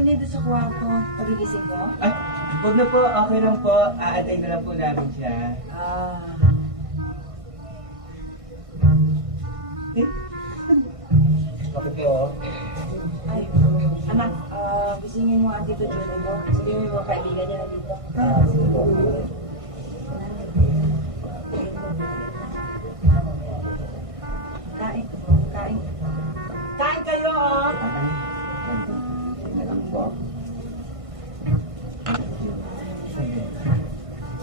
Tony, doon sa kwarto. Pagigising ko? Ay, huwag na po. Okay lang po. Aantay na lang po namin siya. Ah. Bakit po? Ay, anak, gisingin mo ang Tito Julie mo. Sabihin mo yung mga kaibigan niya na dito. Sige po. Kain. Kain. Kain kayo, oh! Tingnan lang po.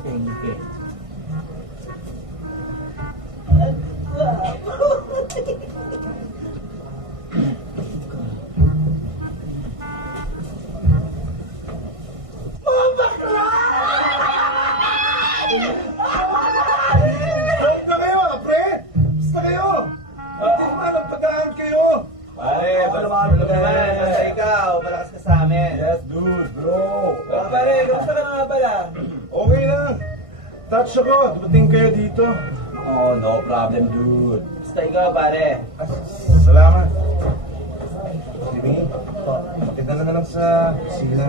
Thank you. Huwag na kayo, pre! Basta kayo! Hindi man, nagpagaan kayo! Pare, malakas ka naman. Basta ikaw, malakas ka sa amin. Yes, dude, bro! Pare, kamusta ka na nga pala? Okay lang. Touch ako, dumating kayo dito. Oh, no problem, dude. Basta ikaw, pare. Salamat. Sibingin, maganda na lang sa sila.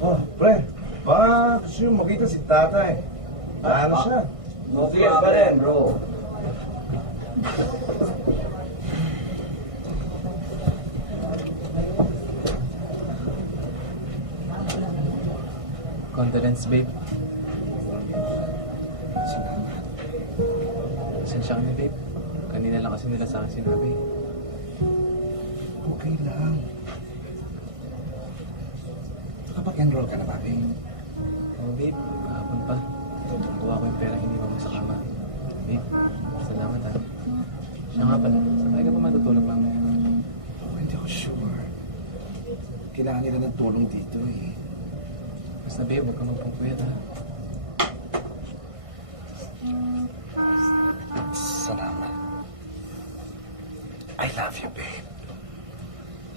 Oh, pre, baka gusto yung makita si tatay. Ano siya? No fear pa rin, bro. Condolence, babe. Pasensya kami, babe. Kanina lang kasi nila sa akin sinabi. Okay lang. Nakapag-enroll ka na ba, babe? Oo, babe. Kahapon pa. Kuha ko yung pera hindi mo sa kama. Babe, salamat ha. Siya nga pala. Saan tayo ka pa matutulog mamaya? Oh, hindi ako sure. Kailangan nila ng tulong dito eh. Basta babe, huwag ka magpungkuyat ha. Salamat. I love you, babe.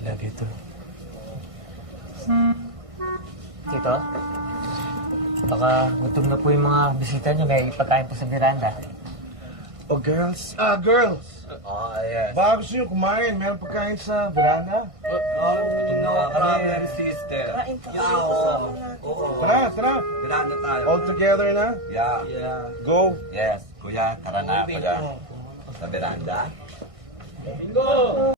Love you too. Tito, baka gutom na po yung mga bisita nyo. May pagkain po sa veranda. Oh, girls. Girls. Yes. Baka gusto nyo kumain. Meron pagkain sa veranda. No problem, sister. Kain ka kayo kasama natin. Oo. Tara, tara. Miranda tayo. All together na. Yeah. Go. Yes, kuya. Tara na, kuya. Sa veranda. Bingo!